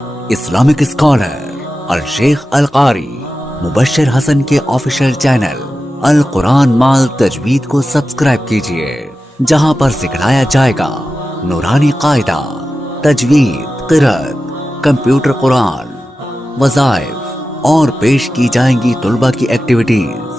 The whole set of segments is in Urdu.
اسلامک اسکالر الشیخ القاری مبشر حسن کے آفیشیل چینل القرآن مال تجوید کو سبسکرائب کیجئے، جہاں پر سکھلایا جائے گا نورانی قاعدہ، تجوید، قرأت، کمپیوٹر قرآن، وظائف اور پیش کی جائیں گی طلبہ کی ایکٹیویٹیز۔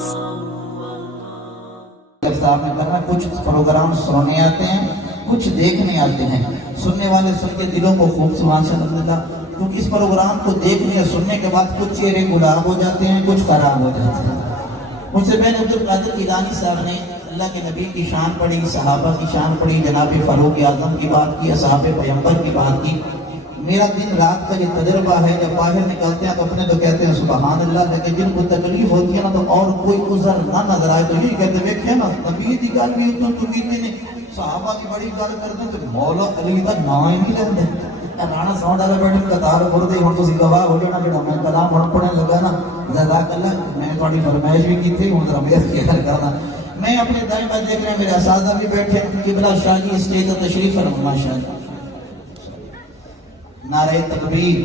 صاحب نے کہا کچھ پروگرام سننے آتے ہیں، کچھ دیکھنے آتے ہیں۔ سننے والے سن کے دلوں کو خوب سبحان اللہ، کیونکہ اس پروگرام کو دیکھنے اور سننے کے بعد کچھ چہرے گلاب ہو جاتے ہیں، کچھ خراب ہو جاتے ہیں۔ مجھ سے میں نے عبدالقادر گیلانی صاحب نے اللہ کے نبی کی شان پڑھی، صحابہ کی شان پڑھی، جناب فاروق اعظم کی بات کی، اصحاب پیغمبر کی بات کی۔ میرا دن رات کا یہ تجربہ ہے، جب باہر نکلتے ہیں تو اپنے تو کہتے ہیں سبحان اللہ، لیکن جن کو تکلیف ہوتی ہے نا تو اور کوئی عذر نہ نظر آئے تو یہی کہتے ہیں ویکھے نا نبی دی گل بھی تو کیتی نے، صحابہ کی بڑی گل کرتے ہیں تو مولا علی دا نام ہی نہیں لیندے۔ رانا ساؤنڈ والے بیٹھے قطار پڑھتے ہن تسی گواہ ہو جانا جڑا میں کلام پڑھنے لگا نا، جزاک اللہ، میں تہاڈی فرمائش بھی کی تھی، ہن ذرا میرے خیال کرنا۔ میں اپنے دائیں بائیں دیکھ رہا میرے اساتذہ بھی بیٹھے، قبلہ شاہ جی اسٹیج پر تشریف فرما شاہ جی۔ نعرہ تکبیر،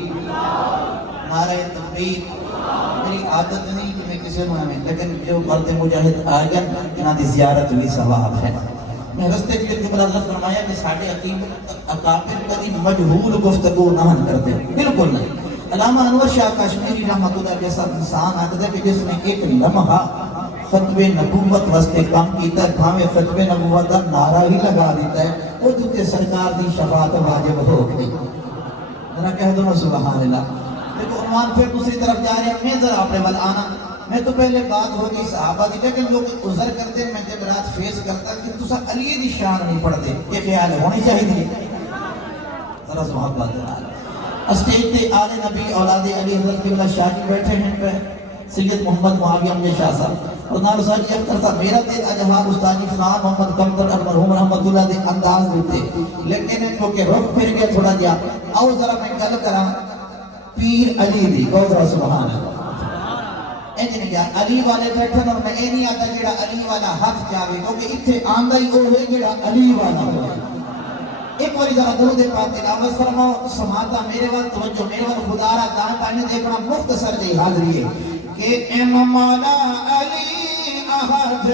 نعرہ تکبیر۔ میری عادت نہیں کہ میں کسی میں لیکن جو مرد مجاہد آ گیا انہاں دی زیارت بھی ثواب ہے۔ میں رستے کے لیے حضرت فرمایا کہ ساڑھے اکابر کبھی مجہول گفتگو نہ کرتے، بالکل نہیں۔ علامہ انور شاہ کشمیری رحمۃ اللہ کے ساتھ انسان آتا ہے کہ جس نے ایک لمحہ خطب نبوت واسطے کام کیتا ہے، بھاویں خطب نبوت کا نعرہ ہی لگا دیتا ہے، وہ جتے سرکار دی شفاعت واجب ہو گئی۔ ذرا کہہ دو نا سبحان اللہ۔ دیکھو عنوان پھر دوسری طرف جا رہے ہیں، میں ذرا اپنے وال آنا، میں تو پہلے بات ہو گئی صحابہ دی، لیکن لوگ عذر کرتے ہیں، میں جب رات فیس کرتا کہ تسا علی دی شان نہیں پڑھتے، یہ خیال ہونی چاہیے۔ ذرا سبحان اللہ۔ اسٹیج پہ آل نبی اولاد علی حضرت قبلہ شاہ جی بیٹھے ہیں، پہ سید محمد معاویہ امجد شاہ صاحب اور نال استاد جی اختر صاحب، میرا دل اجہار استاد جی خان محمد کمتر المرحوم رحمت اللہ دے انداز دیتے، لیکن ان کو کہ رخ پھر گیا تھوڑا جا، آؤ ذرا میں گل کراں پیر علی دی، کہو ذرا سبحان اللہ۔ انجن کیا علی والے بیٹھن اور میں اے نہیں آتا جڑا علی والا ہاتھ جاوے، کیونکہ اتھے آندا ہی وہ ہے جڑا علی والا ہوئے۔ ایک باری ذرا درود پاک تلاوت فرماؤ، سماعتا میرے وقت توجہ میرے وقت خدا را دائیں بائیں دیکھنا مختصر جی حاضری ہے کہ اے مولا علی احد۔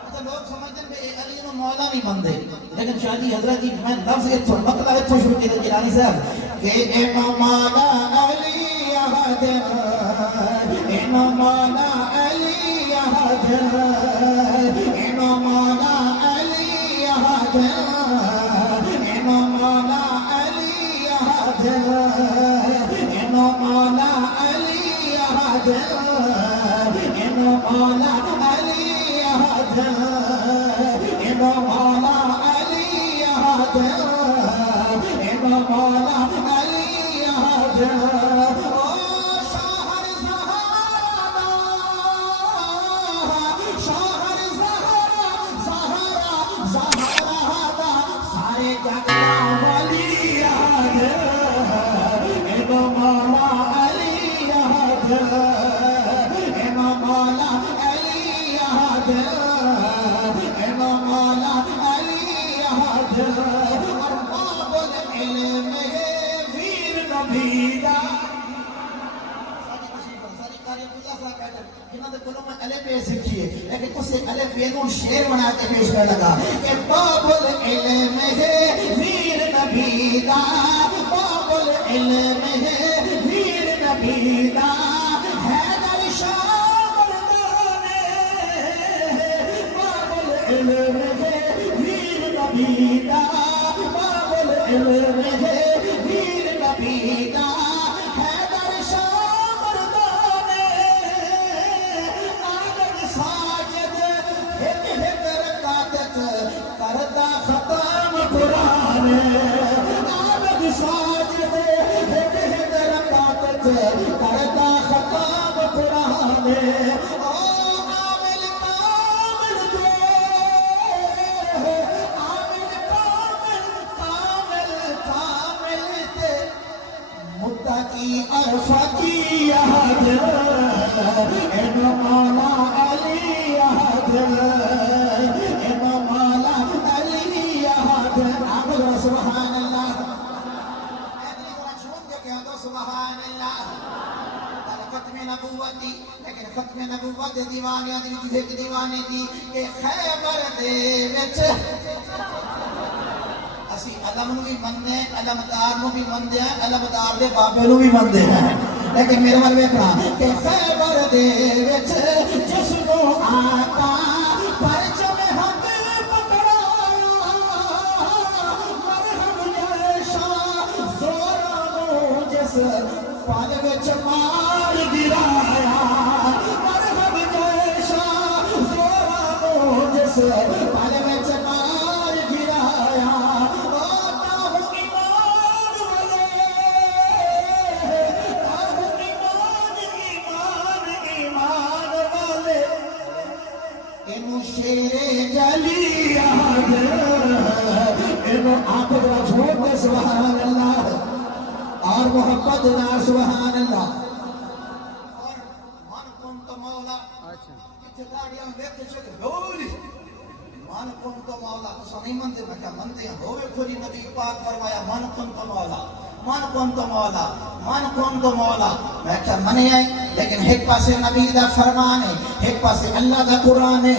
اچھا لوگ سمجھتے ہیں کہ علی نو مولا نہیں بندے، لیکن شاہ جی حضرت جی میں لفظ اتھو مطلب اتھو شروع کی جیلانی صاحب کہ اے مولا علی احد، اے مولا علی احد، اے مولا علی احد، اے مولا علی احد، اے مولا علی احد، اے مولا علی احد، اے مولا علی احد، اے مولا علی احد۔ لیکن اس سے الف یہ شعر بنا کے پیش کر لگا کہ باب العلم ہے ویر نبی دا، باب العلم ہے ویر نبی دا، حیدر شاہ مردانے، باب العلم ہے ویر نبی دا، باب العلم ہے ویر نبی دا، حیدر شاہ مردانے، آدم ساجد ہک ہک رکعت کردا ختم قرآن، آدم ساجد ہک ہک رکعت کردا ختم قرآن، او عامل کامل دے، عامل کامل کامل تے متقی عرفہ کی یاد، اے مولا علی احد، اے مولا علی احد۔ سبحان اللہ۔ نبوت دی لیکن ختم نبوت دے دیوانیاں دی وچ ایک دیوانے دی کہ خیبر دے وچ اسی علم نو بھی مندے علمدار نو بھی مندے ہیں علمدار دے بابے نو بھی مندے ہیں لیکن میرے وال ویکھنا کہ خیبر دے وچ جس نو آقا پرچم حق پکڑایا مرہم جیسا زوراں نو جس پل وچ مار گرایا مرہم جیسا زوراں نو جس پل وچ مار گرایا شیر جلی آج انہوں آپ ذرا چھوڑ دے سبحان اللہ اور محبت نہ سبحان اللہ اور من کن تو مولا ابتداریاں ویکھ چک ہولی من کن تو مولا تو نہیں منتے میں کیا منتے ہیں ہوئے کھلی نبی پاک فرمایا من کن تو مولا من کن تو مولا من کن تو مولا میں کیا منی آئی لیکن ایک پاسے نبی دا فرمان ہے ایک پاسے اللہ دا قرآن ہے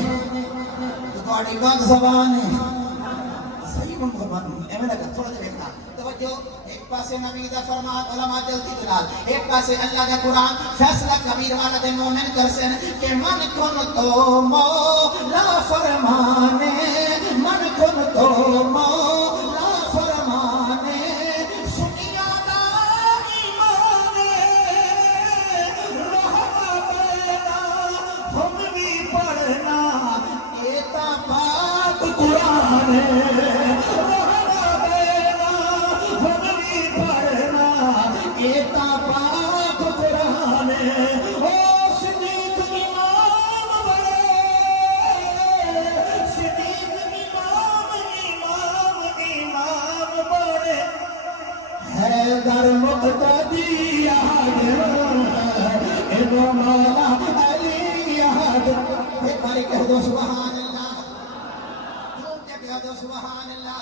تھوڑی بات زبان ہے صحیح ایمیں لگا تھوڑا دے بیٹھنا توجہ ایک پاسے نبی دا فرمان علماء جلدی جلال ایک پاسے اللہ دا قرآن فیصلہ کبیر والا دے مومن کرسن کہ من کن تو مولا فرمانے من کن تو مولا فرمانے سنیا دا ایمانے رحمہ بینا ہم بھی پڑھنا ایتا پاک قرآن رحمہ بینا ہم بھی پڑھنا ایتا پاک قرآن او صدیق امام بڑے صدیق امام بڑے حیدر مقتدی انہوں مولا علی ایک باری کہہ دو سبحان اللہ جھوم کے کہہ دو سبحان اللہ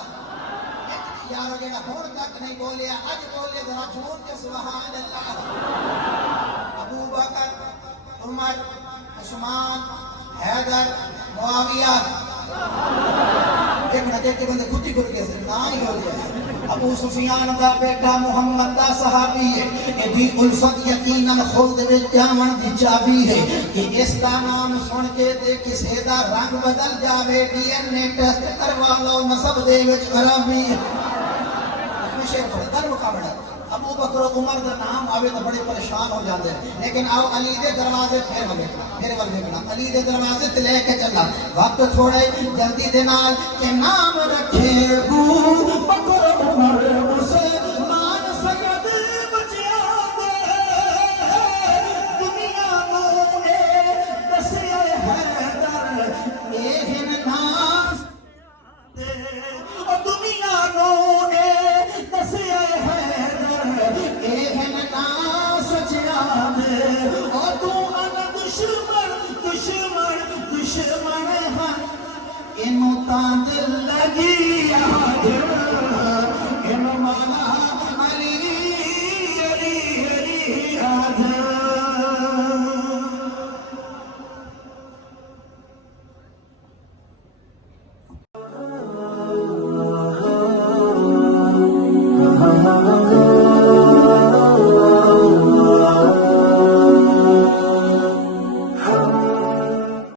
ایک یارو جیڑا ہون تک نہیں بولیا اج بولے ذرا جھوم کے سبحان اللہ ابو بکر عمر عثمان حیدر معاویہ ایک نہ کے بندے کتی کر کے نہ ہی ہو گیا ابو سفیان دا بیٹا محمد دا صحابی ہے اے بھی الفت یقیناً خود وچ جاون دی چابی ہے کہ اس دا نام سن کے تے کسے دا رنگ بدل جاوے ڈی این اے ٹیسٹ کروا لو نسب دے وچ خرابی ہے ہمیشہ در مقابلہ ابو بکر و عمر دا نام آوے تو بڑے پریشان ہو جاتے ہیں لیکن آؤ علی دے دروازے پھر میرے وال دیکھنا علی دے دروازے تے لے کے چلا وقت تھوڑے جلدی دے نال کہ نام رکھے ابو بکر عمر مسلمان سید بچیاں دے دنیا نو اے دسے حیدر ایہن ناس دے او دنیا نو اے دسے حیدر ایہن ناس چیاں دے او تو ان دشمن دشمن دشمن ہن انو تاں دل لگی آج انو مالا